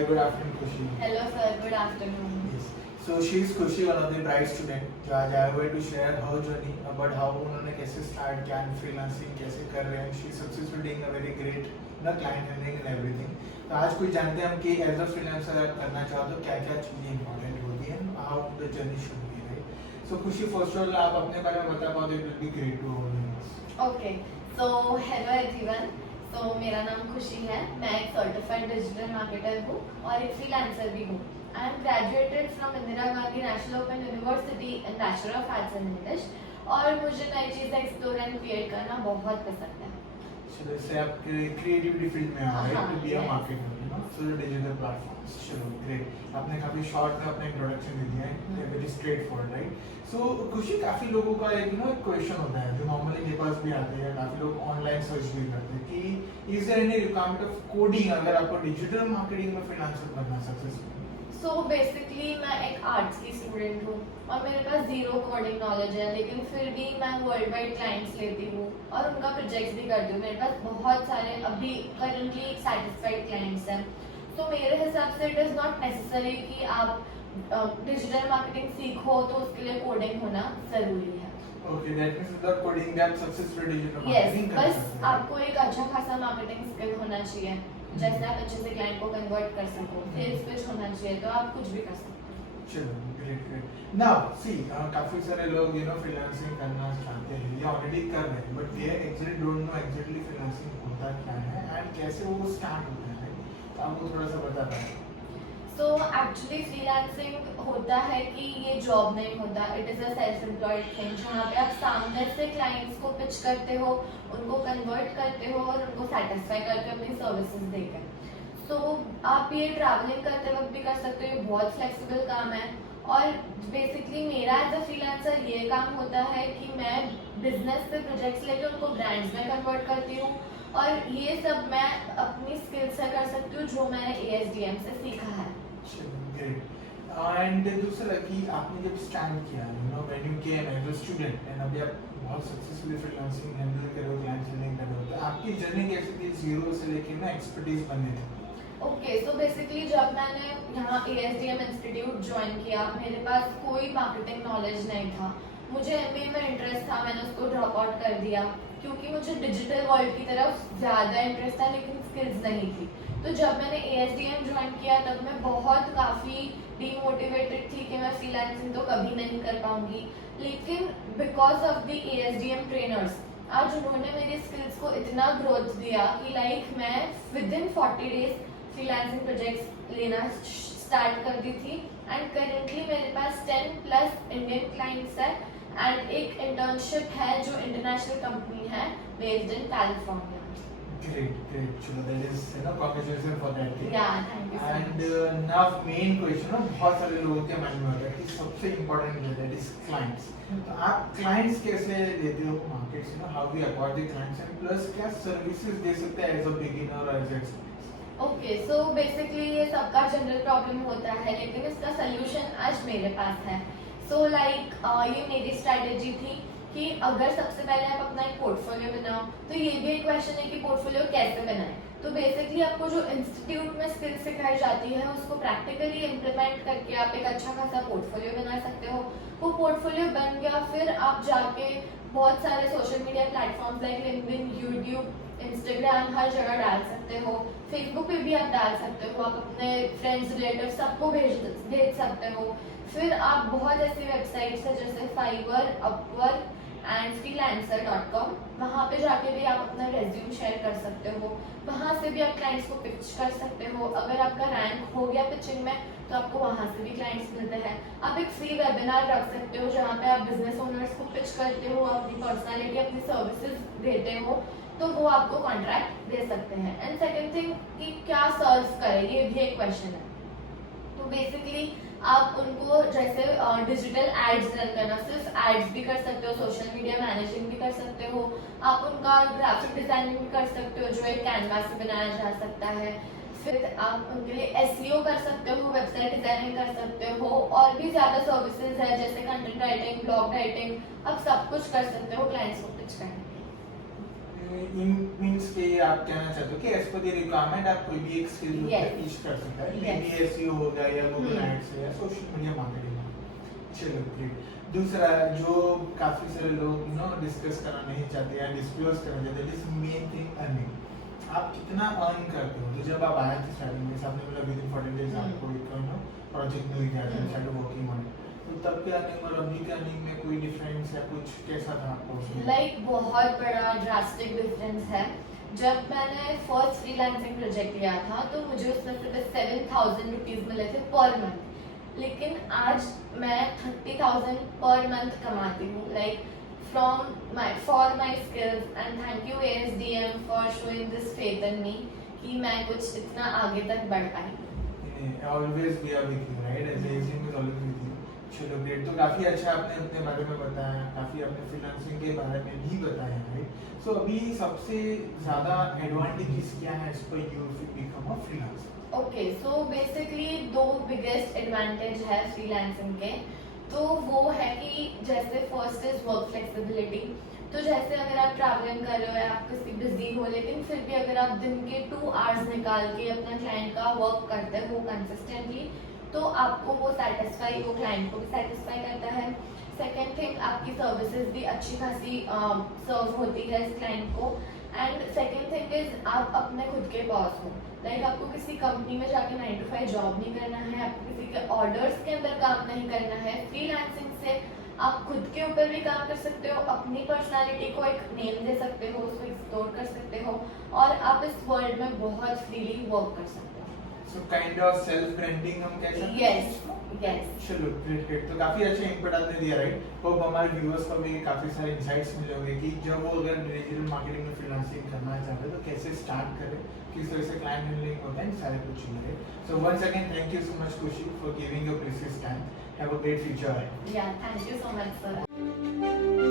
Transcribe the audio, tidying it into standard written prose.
Hi, good afternoon, Khushi. Hello sir, good afternoon. Yes. So she is Khushi, one of the bright student. जो आज आए हुए to share her journey about how उन्होंने कैसे start किया and freelancing कैसे कर रहे हैं. She is successful doing a very great client handling and everything. तो आज कुछ जानते हैं हम कि as a freelancer अगर करना चाहो तो क्या क्या चीजें important होती हैं and how the journey should be, right? So Khushi, first of all आप अपने बारे में बता पाओ तो it will be great to all of us. Okay, so hello everyone. तो मेरा नाम खुशी है. मैं एक सर्टिफाइड डिजिटल मार्केटर हूँ और एक फ्रीलांसर भी हूँ. I am graduated from Indira Gandhi national open university in bachelor of arts and English. और मुझे नई चीज़ें एक्सप्लोर एंड क्रिएट करना बहुत पसंद है. चलो इससे आप क्रिएटिविटी फील्ड में आ रहे हैं to be a yes. Marketer, you know, so digital platforms. चलो ग्रेट, आपने काफी शॉर्ट में अपना इंट्रोडक्शन दे दिया है, very straight forward, right? So Khushi, काफी लोगों का एक एक क्वेश्चन होता है जो नॉर्मली मेरे पास भी आते हैं, काफी लोग ऑनलाइन सर्च भी करते हैं कि is there any requirement of coding अगर आपको डिजिटल मार्केटिंग में फ्रीलांसर बनना सक्सेसफुल? सो बेसिकली मैं एक आर्ट्स की स्टूडेंट हूँ और मेरे पास जीरो कोडिंग नॉलेज है, लेकिन फिर भी मैं वर्ल्ड वाइड क्लाइंट्स लेती हूँ और उनका प्रोजेक्ट्स भी करती हूँ. मेरे पास बहुत सारे अभी करंटली सेटिस्फाइड क्लाइंट्स हैं. तो मेरे हिसाब से इट इज़ नॉट नेसेसरी कि आप डिजिटल मार्केटिंग सीखो तो उसके लिए कोडिंग होना ज़रूरी है. Okay, that means without coding भी आप सक्सेसफुल डिजिटल यस, मार्केटिंग कर बस सकते हैं. आपको एक अच्छा खासा मार्केटिंग स्किल होना चाहिए, जैसे आप अच्छे से क्लाइंट को कन्वर्ट कर सको. सेल्स पिच होना चाहिए, तो आप कुछ भी कर सकते हो. चलो ग्रेट ग्रेट. नाउ सी, काफी सारे लोग फ्रीलांसिंग करना चाहते हैं या ऑलरेडी कर रहे हैं, but they actually don't know exactly freelancing होता क्या है एंड कैसे वो स्टार्ट होता है. तो आप वो थोड़ा सा बता पाएं. सो एक्चुअली फ्रीलांसिंग होता है कि ये जॉब नहीं होता. It is a self employed thing जहाँ पे आप सामने से क्लाइंट्स को पिच करते हो, उनको कन्वर्ट करते हो और उनको सेटिस्फाई करके अपनी सर्विसेज देते हैं. सो आप ये ट्रैवलिंग करते वक्त भी कर सकते हो. ये बहुत फ्लेक्सिबल काम है. और बेसिकली मेरा एज अ फ्रीलांसर ये काम होता है कि मैं बिजनेस से प्रोजेक्ट्स लेके उनको ब्रांड्स में कन्वर्ट करती हूँ और ये सब मैं अपनी स्किल से कर सकती हूँ जो मैंने ASDM से सीखा है. ग्रेट. एंड दूसरा कि आपने जब स्टार्ट किया, when you came as a student and अभी आप बहुत सक्सेसफुली फ्रीलांसिंग हैंडल कर रहे हो, क्लाइंट हैंडलिंग कर रहे हो, तो आपकी जर्नी कैसी थी जीरो से लेके एक्सपर्टीज बनने तक? ओके, सो बेसिकली जब मैंने यहाँ ASDM इंस्टीट्यूट ज्वाइन किया, मेरे पास कोई मार्केटिंग नॉलेज नहीं था. मुझे MBA में इंटरेस्ट था, मैंने उसको ड्रॉप आउट कर दिया क्योंकि मुझे डिजिटल वर्ल्ड की तरफ ज़्यादा इंटरेस्ट था लेकिन स्किल्स नहीं थी. तो जब मैंने ASDM ज्वाइन किया तब मैं काफ़ी डीमोटिवेटेड थी कि मैं फ्रीलांसिंग तो कभी नहीं कर पाऊंगी. लेकिन because of the ASDM trainers आज उन्होंने मेरी स्किल्स को इतना ग्रोथ दिया कि लाइक मैं within 40 days freelancing projects लेना स्टार्ट कर दी थी. एंड करेंटली मेरे पास 10+ इंडियन क्लाइंट्स है एंड एक इंटर्नशिप है जो इंटरनेशनल कंपनी है based in California. Great great. चलो that is congratulation for that thing. Yeah thank you so much. And now main question बहुत सारे लोगों के मन में होता है कि सबसे इंपॉर्टेंट है दैट इज क्लाइंट्स. तो आप क्लाइंट्स कैसे लेते हो मार्केट से, how we acquire the clients and plus क्या सर्विसेज दे सकते हैं एज अ बिगिनर और as expert? Okay, so basically ये सबका जनरल प्रॉब्लम होता है लेकिन इसका सोल्यूशन आज मेरे पास है. सो लाइक ये मेरी स्ट्रैटेजी थी कि अगर सबसे पहले आप अपना एक पोर्टफोलियो बनाओ, तो ये भी एक क्वेश्चन है कि पोर्टफोलियो कैसे बनाएं. तो बेसिकली आपको जो इंस्टीट्यूट में स्किल सिखाई जाती है उसको प्रैक्टिकली इम्प्लीमेंट करके आप एक अच्छा खासा पोर्टफोलियो बना सकते हो. वो पोर्टफोलियो बन गया, फिर आप जाके बहुत सारे social media platforms like LinkedIn, YouTube, Instagram हर जगह डाल सकते हो. फेसबुक पे भी आप डाल सकते हो. आप अपने फ्रेंड्स रिलेटिव सबको भेज सकते हो. फिर आप बहुत ऐसी वेबसाइट्स है जैसे फाइवर, अपवर्क एंड freelancer.com, वहाँ पे जाके भी आप अपना रेज्यूम शेयर कर सकते हो. वहाँ से भी आप क्लाइंट्स को पिच कर सकते हो. अगर आपका रैंक हो गया पिचिंग में तो आपको वहाँ से भी क्लाइंट्स मिलते हैं. आप एक फ्री वेबिनार रख सकते हो जहाँ पे आप बिजनेस ओनर्स को पिच करते हो, अपनी पर्सनालिटी, अपनी सर्विसेज देते हो, तो वो आपको कॉन्ट्रैक्ट दे सकते हैं. एंड सेकेंड थिंग कि क्या सर्व करें, ये भी एक क्वेश्चन है. तो बेसिकली आप उनको जैसे डिजिटल एड्स रन करना, सिर्फ एड्स भी कर सकते हो, सोशल मीडिया मैनेजिंग भी कर सकते हो, आप उनका ग्राफिक डिजाइनिंग भी कर सकते हो जो एक कैनवास से बनाया जा सकता है. फिर आप उनके लिए SEO कर सकते हो, वेबसाइट डिजाइनिंग कर सकते हो, और भी ज़्यादा सर्विसेज है जैसे कंटेंट राइटिंग, ब्लॉग राइटिंग. आप सब कुछ कर सकते हो क्लाइंट्स को पिच करने के लिए. इन मींस के आप कहना चाहते हो कि एज पर द रिक्वायरमेंट आप कोई भी एक स्किल जो है Yes. टीच कर सकता है, मे Yes. बी एसईओ होगा या गूगल Hmm. एड्स है या सोशल मीडिया मार्केटिंग है। चलो ग्रेट। दूसरा जो काफी सारे लोग डिस्कस करना नहीं चाहते या डिस्क्लोज करना चाहते, दिस मेन थिंग अर्निंग। आप कितना अर्न करते हो? तो जब आप आए थे स्टार्टिंग में, आपने बोला विद इन 40 डेज आपको एक प्रोजेक्ट मिल गया था, स्टार्ट वर्किंग ऑन इट, तो तब के अर्निंग और अभी के अर्निंग में कोई डिफरेंस या कुछ कैसा था आपको उसमें? लाइक बहुत बड़ा ड्रास्टिक डिफरेंस है। जब मैंने फर्स्ट फ्रीलांसिंग प्रोजेक्ट लिया था तो मुझे उसमें से बस 7,000 रुपीज मिले थे पर मंथ, लेकिन आज मैं 30,000 पर मंथ कमाती हूँ, like for my skills. And thank you ASDM for showing this faith in me कि मैं कुछ इतना आगे तक बढ़ पाई। Always we are with you, right? As aging is always with you. चलो ग्रेट। तो काफी अच्छा आपने अपने बारे में बताया, काफी आपने फ्रीलांसिंग के बारे में भी बताया, राइट? सो अभी सबसे ज्यादा एडवांटेजेस क्या है इस पर you become a freelancer? Okay, so basically दो बिगेस्ट एडवांटेज है फ्रीलांसिंग के। तो वो है कि जैसे फर्स्ट इज वर्क फ्लेक्सिबिलिटी। तो जैसे अगर आप ट्रैवलिंग कर रहे हो या आप किसी बिजी हो, लेकिन फिर भी अगर आप दिन के 2 आवर्स निकाल के अपना क्लाइंट का वर्क करते हो कंसिस्टेंटली, तो आपको वो सेटिस्फाई, वो क्लाइंट को भी सेटिस्फाई करता है। सेकेंड थिंग, आपकी सर्विसेज भी अच्छी खासी सर्व होती है इस क्लाइंट को। एंड सेकेंड थिंग इज आप अपने खुद के बॉस हो, लाइक आपको किसी कंपनी में जाके 9 to 5 जॉब नहीं करना है, आपको किसी के ऑर्डर्स के अंदर काम नहीं करना है। फ्रीलांसिंग से आप खुद के ऊपर भी काम कर सकते हो, अपनी पर्सनालिटी को एक नेम दे सकते हो, उसको एक्सप्लोर कर सकते हो और आप इस वर्ल्ड में बहुत फ्रीली वर्क कर सकते हो। So kind of self branding हम कह सकते हैं? Yes yes. चलो ग्रेट ग्रेट। तो काफी अच्छा इनपुट आपने दिया, राइट? होप हमारे व्यूअर्स को भी काफी सारे इंसाइट्स मिले होंगे कि जब वो अगर डिजिटल मार्केटिंग में फ्रीलांसिंग करना चाहते हैं तो कैसे स्टार्ट करें, किस तरह से क्लाइंट हैंडलिंग होता है, सारे कुछ चीजें। So once again thank you so much Khushi for giving your precious time. Have a great future. Yeah, thank you so much, sir.